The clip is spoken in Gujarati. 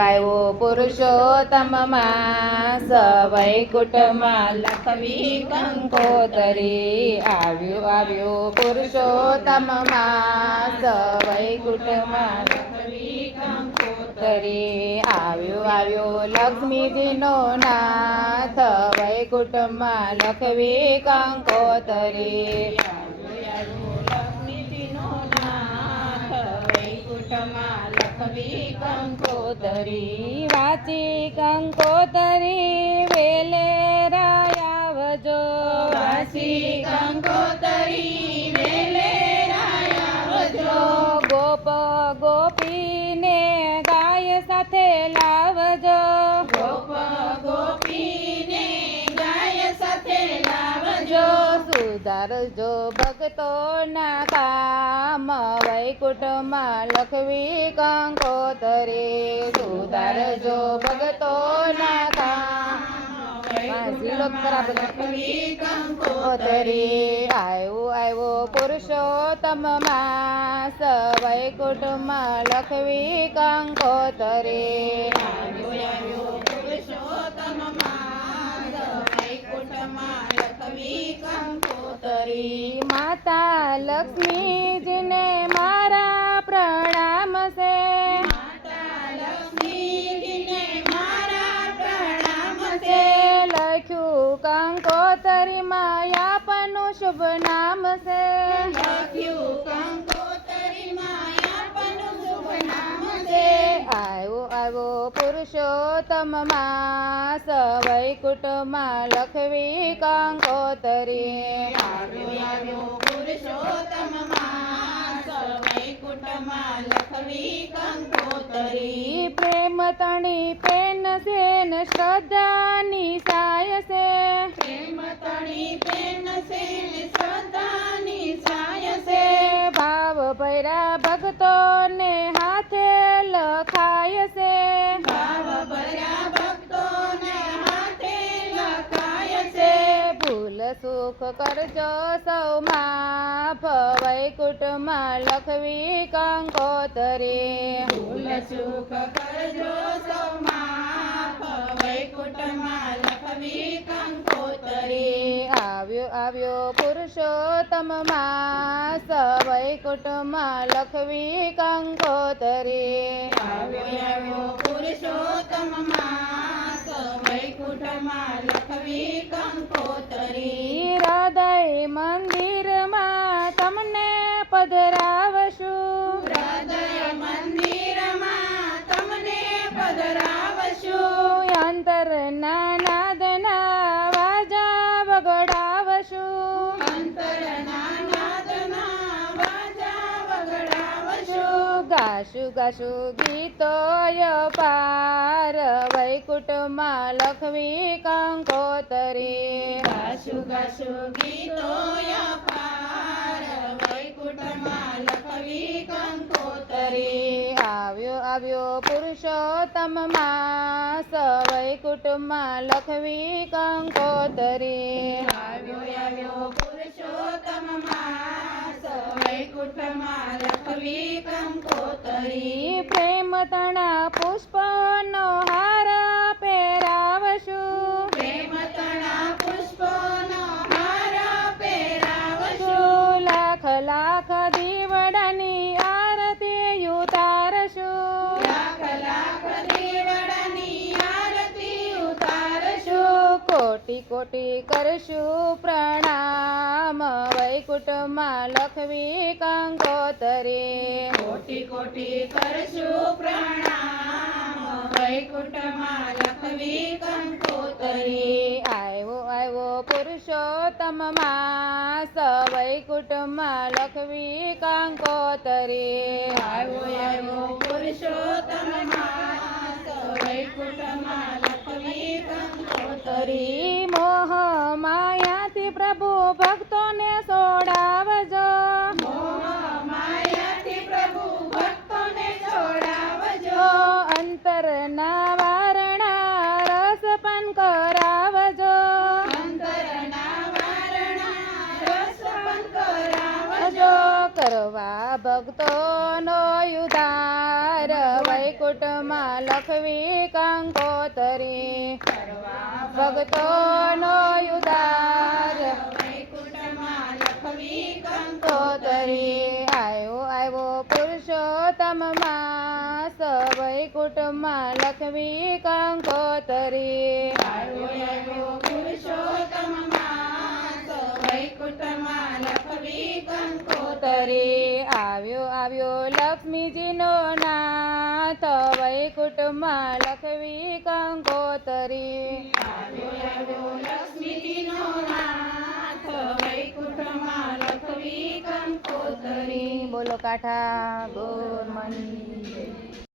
આવ્યો પુરુષોત્તમ માસ વૈકુંઠમાં લખવી કંકોતરી આવ્યો પુરુષોત્તમ માસ વૈકુંઠમાં લખવી કંકોતરી આવ્યો લક્ષ્મીજીનો નાથ વૈકુંઠમાં લખવી કંકોતરી લક્ષ્મીજીનો નાથ વૈકુંઠમાં લખવી કંકોતરી વાંચી કંકોતરી વેલેરાય આવજો વાંચી કંકોતરી વેલેરાય આવજો ગોપ ગોપીને ગાય સાથે લાવજો ગોપ ગોપીને ગાય સાથે લાવજો સુધારજો ભક્તોના કામ વૈકુંઠમાં લખવી કંકોતરી સુધારજો ભક્તોના કામ લખવી કંકોતરી આવ્યો પુરુષોત્તમ માસ વૈકુંઠમાં લખવી કંકોતરી આવ્યો પુરુષોત્તમ માસ વૈકુંઠમાં લખવી કંકોતરી માતા લક્ષ્મીજીને મારા પ્રણામ છે માતા લક્ષ્મીજીને મારા પ્રણામ છે લખ્યું કંકોતરીમાં આપનું શુભ નામ છે લખ્યું કંકોતરીમાં આપનું શુભ નામ છે આવ્યો પુરુષોત્તમ માસ વૈકુંઠમાં લખવી કંકોતરી આવ્યો પુરુષોત્તમ માસ વૈકુંઠમાં લખવી કંકોતરી પ્રેમ તણી પેન છે ને શ્રદ્ધાની સાય છે પ્રેમ તણી પેન છે ને શ્રદ્ધાની સાય છે ભાવ ભર્યા ભક્તોને હાથે લખાય છે ભાવ ભર્યા ભક્તોને હાથે લખાય છે ભૂલ સુખ કરજો સૌ માફ વૈકુંઠમાં લખવી કંકોતરી ભૂલ સુખ કરજો સૌ માફ વૈકુંઠમાં લખવી કંકોતરી આવ્યો પુરુષોત્તમ માસ વૈકુંઠમાં લખવી કંકોતરી આવ્યો પુરુષોત્તમ માસ વૈકુંઠમાં લખવી કંકોતરી હૃદય મંદિરમાં તમને પધરાવશું હૃદય મંદિરમાં તમને પધરાવશું અંતરના નાદના વાજા વગડાવશું અંતરના નાદના વાજા વગડાવશું ગાશું ગીતો પાર વૈકુંઠમાં લખવી કંકોતરી ગાશું ગીતો પાર વૈકુંઠમાં લખવી કંકોતરી આવ્યો પુરુષોત્તમ માસ વૈકુંઠમાં લખવી કંકોતરી આવ્યો પુરુષોત્તમ માસ વૈકુંઠમાં લખવી કંકોતરી પ્રેમ તણા પુષ્પનો હાર પહેરાવશું પ્રેમ તણા પુષ્પનો હાર પહેરાવશું લાખ દીવડાની આરતી ઉતારશું લાખ દીવડાની આરતી ઉતારશું કોટી કરશું પ્રણામ વૈકુંઠમાં લખવી કંકોતરી કોટી કરશું પ્રણામ વૈકુંઠમાં લખવી કંકોતરી આવ્યો પુરુષોત્તમ માસ વૈકુંઠમાં લખવી કંકોતરી આવ્યો પુરુષોત્તમ માસ વૈકુંઠમાં લખવી કંકોતરી મોહ માયાથી પ્રભુ ભક્તોને છોડાવજો મોહ માયાથી પ્રભુ ભક્તોને છોડાવજો અંતરના વારણા રસપાન કરાવજો અંતરના વારણા રસપાન કરાવજો કરવા ભક્તોનો ઉદ્ધાર વૈકુંઠમાં વૈકુંઠમાં લખવી કંકોતરી ભક્તોનો ઉદ્ધાર વૈકુંઠમાં લખવી કંકોતરી આવ્યો પુરુષોત્તમ માસ વૈકુંઠમાં લખવી કંકોતરી આવ્યો પુરુષોત્તમ માસ વૈકુંઠમાં લખવી કંકોતરી આવ્યો લક્ષ્મીજીનો નાથ વૈકુંઠમાં લખવી કંકોતરી આવ્યો લક્ષ્મીજીનો નાથ વૈકુંઠમાં લખવી કંકોતરી બોલો કાઠા ગોર મંદિર